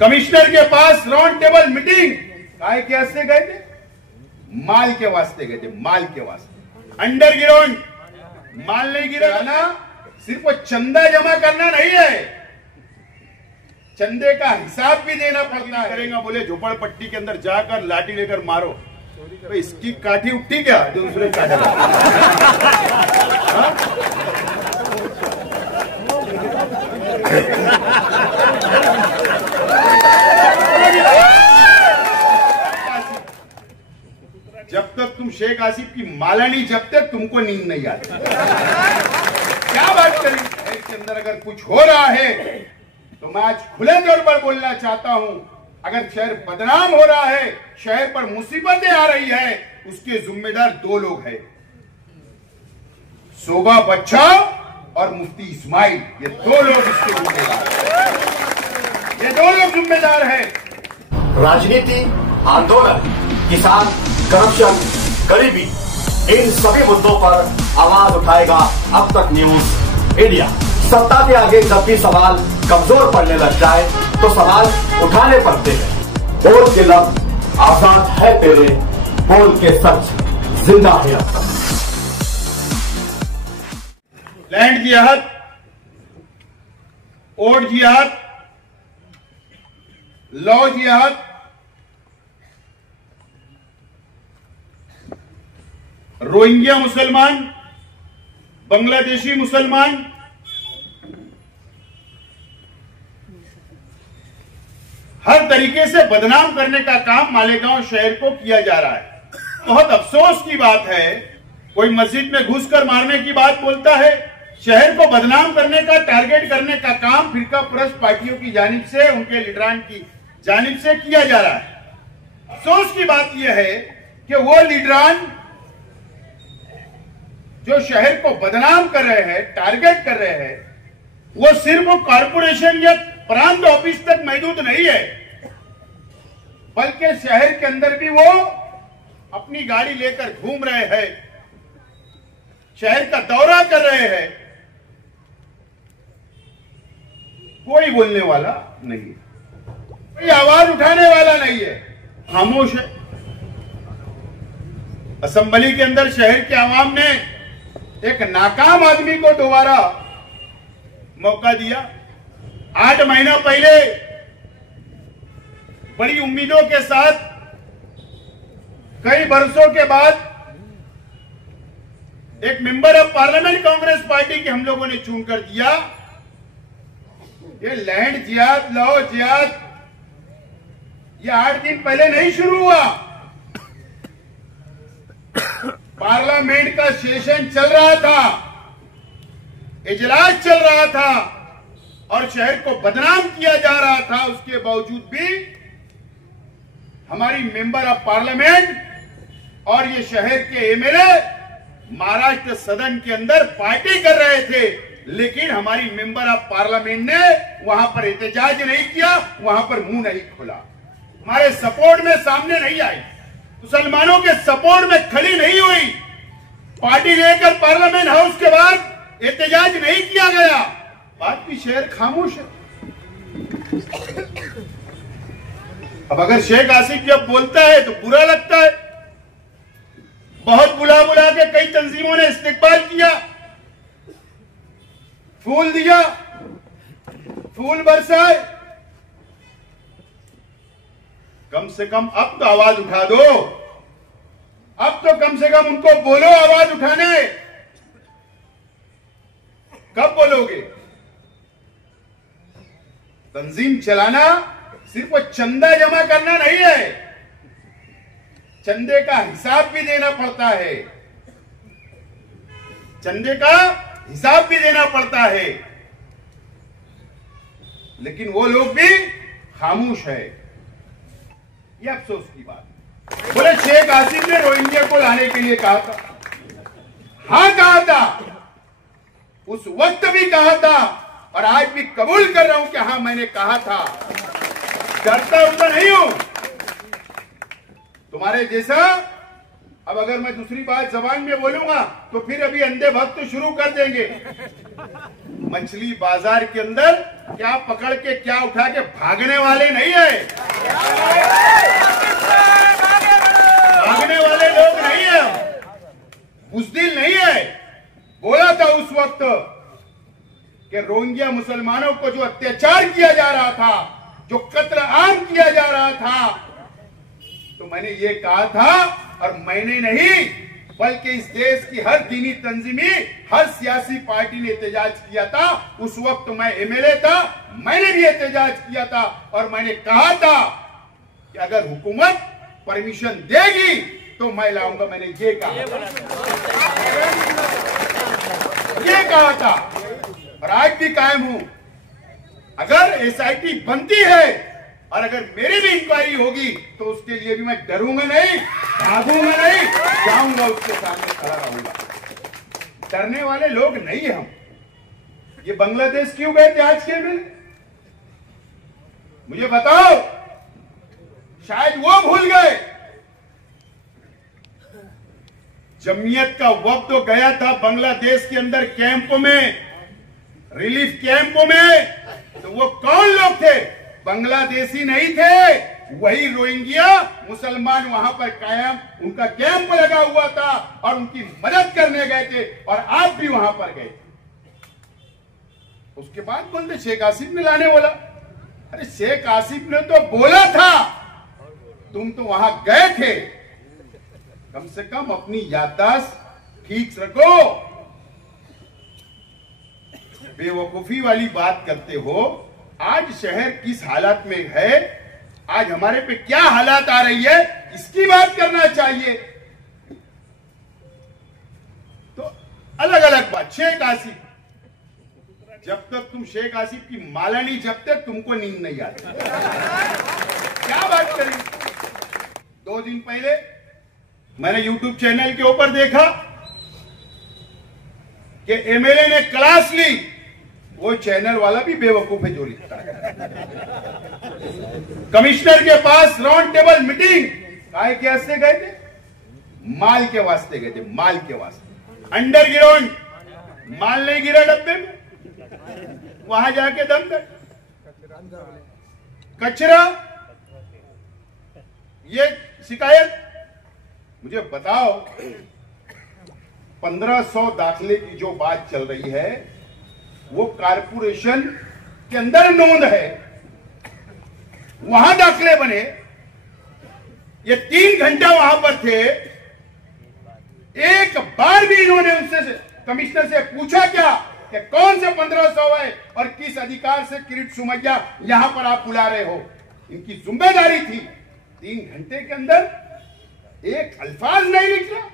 Commissioner के पास round table meeting काय के वास्ते गए थे? माल के वास्ते गए थे, माल के वास्ते। अंडरग्राउंड माल नहीं गिरा ना, सिर्फ वो चंदा जमा करना नहीं है, चंदे का हिसाब भी देना पड़ता है। करेगा बोले झोपड़पट्टी के अंदर जाकर लाठी लेकर मारो, तो इसकी काठी उठती क्या जो दूसरे काटे? जब तक तुम शेख आसिफ की माला नहीं जपते तुमको नींद नहीं आती। क्या बात करें? इसके अंदर अगर कुछ हो रहा है तो मैं आज खुले तौर पर बोलना चाहता हूं, अगर शहर बदनाम हो रहा है, शहर पर मुसीबतें आ रही है, उसके जिम्मेदार दो लोग हैं, शोभा बच्चा और मुफ्ती इस्माइल। ये दो लोग इसके जिम्मेदार हैं, ये दो लोग जिम्मेदार हैं। राजनीति, आंदोलन, किसान, करप्शन, गरीबी, इन सभी मुद्दों पर आवाज उठाएगा अब तक न्यूज इंडिया। सत्ता के आगे जब भी सवाल कमजोर पड़ने लग जाए तो सवाल उठाने पड़ते हैं। बोल के लफ्ज आजाद है तेरे, बोल के सच जिंदा है अब तक। लैंड जिहाद, ओट जिहाद, लॉ जिहाद, रोहिंग्या मुसलमान, बांग्लादेशी मुसलमान, हर तरीके से बदनाम करने का काम मालेगांव शहर को किया जा रहा है। बहुत अफसोस की बात है, कोई मस्जिद में घुसकर मारने की बात बोलता है, शहर को बदनाम करने का, टारगेट करने का काम फिरका परस्त पार्टियों की जानिब से, उनके लीडरान की जानिब से किया जा रहा है। अफसोस की बात यह है कि वो लीडरान जो शहर को बदनाम कर रहे हैं, टारगेट कर रहे हैं, वो सिर्फ कॉर्पोरेशन या प्रांत ऑफिस तक महदूद नहीं है, बल्कि शहर के अंदर भी वो अपनी गाड़ी लेकर घूम रहे हैं, शहर का दौरा कर रहे हैं, कोई बोलने वाला नहीं है, कोई आवाज उठाने वाला नहीं है, खामोश है। असेंबली के अंदर शहर के आवाम ने एक नाकाम आदमी को दोबारा मौका दिया। 8 महीना पहले बड़ी उम्मीदों के साथ, कई बरसों के बाद एक member of parliament Congress party के हम लोगों ने चुनकर दिया। ये लैंड जिहाद, लॉ जिहाद, ये 8 दिन पहले नहीं शुरू हुआ। पार्लियामेंट का सेशन चल रहा था, इजलास चल रहा था और शहर को बदनाम किया जा रहा था। उसके बावजूद भी हमारी मेंबर ऑफ पार्लियामेंट और ये शहर के एमएलए महाराष्ट्र सदन के अंदर पार्टी कर रहे थे, लेकिन हमारी मेंबर ऑफ पार्लियामेंट ने वहां पर एहतजाज नहीं किया, वहां पर मुंह नहीं खोला, हमारे सपोर्ट में सामने नहीं आई, मुसलमानों के सपोर्ट में खड़ी नहीं हुई, पार्टी लेकर पार्लियामेंट हाउस के बाद एहतजाज नहीं किया गया। बात की शहर खामोश है। अब अगर शेख आसिफ जब बोलता है तो बुरा लगता है। बहुत बुला बुला के कई तंजीमों ने इस्तेकबाल किया, फूल दिया, फूल बरसाए। कम से कम अब तो आवाज उठा दो, अब तो कम से कम उनको बोलो आवाज उठाने। कब बोलोगे? तंजीम चलाना सिर्फ वो चंदा जमा करना नहीं है, चंदे का हिसाब भी देना पड़ता है, चंदे का हिसाब भी देना पड़ता है। लेकिन वो लोग भी खामोश है। ये अफसोस की बात। बोले शेख आसिफ ने रोहिंग्या को लाने के लिए कहा था, हाँ कहा था, उस वक्त भी कहा था और आज भी कबूल कर रहा हूं कि हाँ मैंने कहा था। डरता उतना नहीं हूं। तुम्हारे जैसा अब अगर मैं दूसरी बात जबान में बोलूंगा तो फिर अभी अंधे भक्त शुरू कर देंगे। मछली बाजार के अंदर क्या पकड़ के क्या उठा के भागने वाले नहीं है, भागने वाले लोग नहीं है, बुज़दिल नहीं है। बोला था उस वक्त कि रोहिंग्या मुसलमानों को जो अत्याचार किया जा रहा था, जो कत्ल आम किया जा रहा था, तो मैंने ये कहा था, और मैंने नहीं बल्कि इस देश की हर दीनी तंजीमी, हर सियासी पार्टी ने एहतजाज किया था। उस वक्त मैं एमएलए था, मैंने भी एहतजाज किया था और मैंने कहा था कि अगर हुकूमत परमिशन देगी तो मैं लाऊंगा। मैंने ये कहा था और आज भी कायम हूं। अगर एसआईटी बनती है और अगर मेरी भी इंक्वायरी होगी तो उसके लिए भी मैं डरूंगा नहीं, भागूंगा नहीं, जाऊंगा उसके सामने खड़ा रहूंगा। डरने वाले लोग नहीं हम। ये बांग्लादेश क्यों गए थे आज के में? मुझे बताओ, शायद वो भूल गए। जमीयत का वक्त तो गया था बांग्लादेश के अंदर कैंपों में, रिलीफ कैंपों में, तो वो कौन लोग थे? बांग्लादेशी नहीं थे, वही रोहिंग्या मुसलमान वहां पर कायम उनका कैंप लगा हुआ था और उनकी मदद करने गए थे और आप भी वहां पर गए थे। उसके बाद बोलते शेख आसिफ ने लाने बोला। अरे शेख आसिफ ने तो बोला था, तुम तो वहां गए थे। कम से कम अपनी याददाश्त ठीक रखो। बेवकूफी वाली बात करते हो। आज शहर किस हालत में है, आज हमारे पे क्या हालात आ रही है, इसकी बात करना चाहिए। तो अलग अलग बात। शेख आसिफ, जब तक तुम शेख आसिफ की माला नहीं जपते तुमको नींद नहीं आती। क्या बात करें। 2 दिन पहले मैंने YouTube चैनल के ऊपर देखा कि एमएलए ने क्लास ली। वो चैनल वाला भी बेवकूफ है जो लिखता है। कमिश्नर के पास राउंड टेबल मीटिंग काय के वास्ते गए थे? माल के वास्ते गए थे, माल के वास्ते। अंडरग्राउंड माल नहीं गिरा डब्बे में, वहां जाके दम कर। कचरा, ये शिकायत। मुझे बताओ, 1500 दाखले की जो बात चल रही है वो कारपोरेशन के अंदर नोंद है, वहां दाखले बने। ये 3 घंटा वहां पर थे। एक बार भी इन्होंने उनसे कमिश्नर से पूछा क्या कि कौन से 1500 है और किस अधिकार से किरीट सुमैया यहां पर आप बुला रहे हो? इनकी जिम्मेदारी थी। 3 घंटे के अंदर एक अल्फाज नहीं निकला।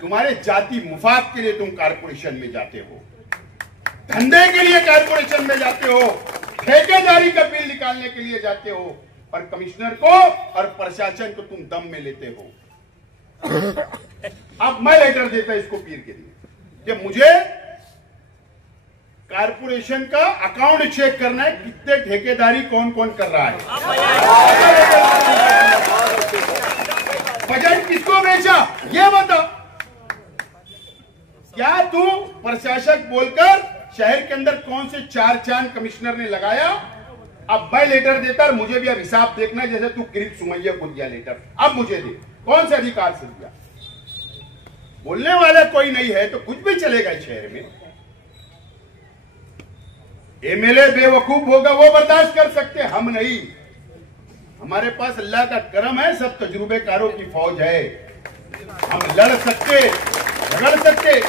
तुम्हारे जाति मुफाद के लिए तुम कारपोरेशन में जाते हो, धंधे के लिए कारपोरेशन में जाते हो, ठेकेदारी का बिल निकालने के लिए जाते हो, और कमिश्नर को और प्रशासन को तुम दम में लेते हो। अब मैं लेटर देता इसको पीर के लिए कि मुझे कारपोरेशन का अकाउंट चेक करना है, कितने ठेकेदारी कौन कौन कर रहा है, बजट किसको बेचा ये बता। क्या तू प्रशासक बोलकर शहर के अंदर कौन से 4 चांद कमिश्नर ने लगाया? अब मैं लेटर देता और मुझे भी अब हिसाब देखना, जैसे तू किरीट सुमैया को दिया लेटर, अब मुझे दे, कौन से अधिकार से दिया। बोलने वाला कोई नहीं है तो कुछ भी चलेगा इस शहर में। एमएलए बेवकूफ होगा वो बर्दाश्त कर सकते, हम नहीं। हमारे पास अल्लाह का करम है, सब तजुर्बेकारों की फौज है। हम लड़ सकते, झगड़ सकते,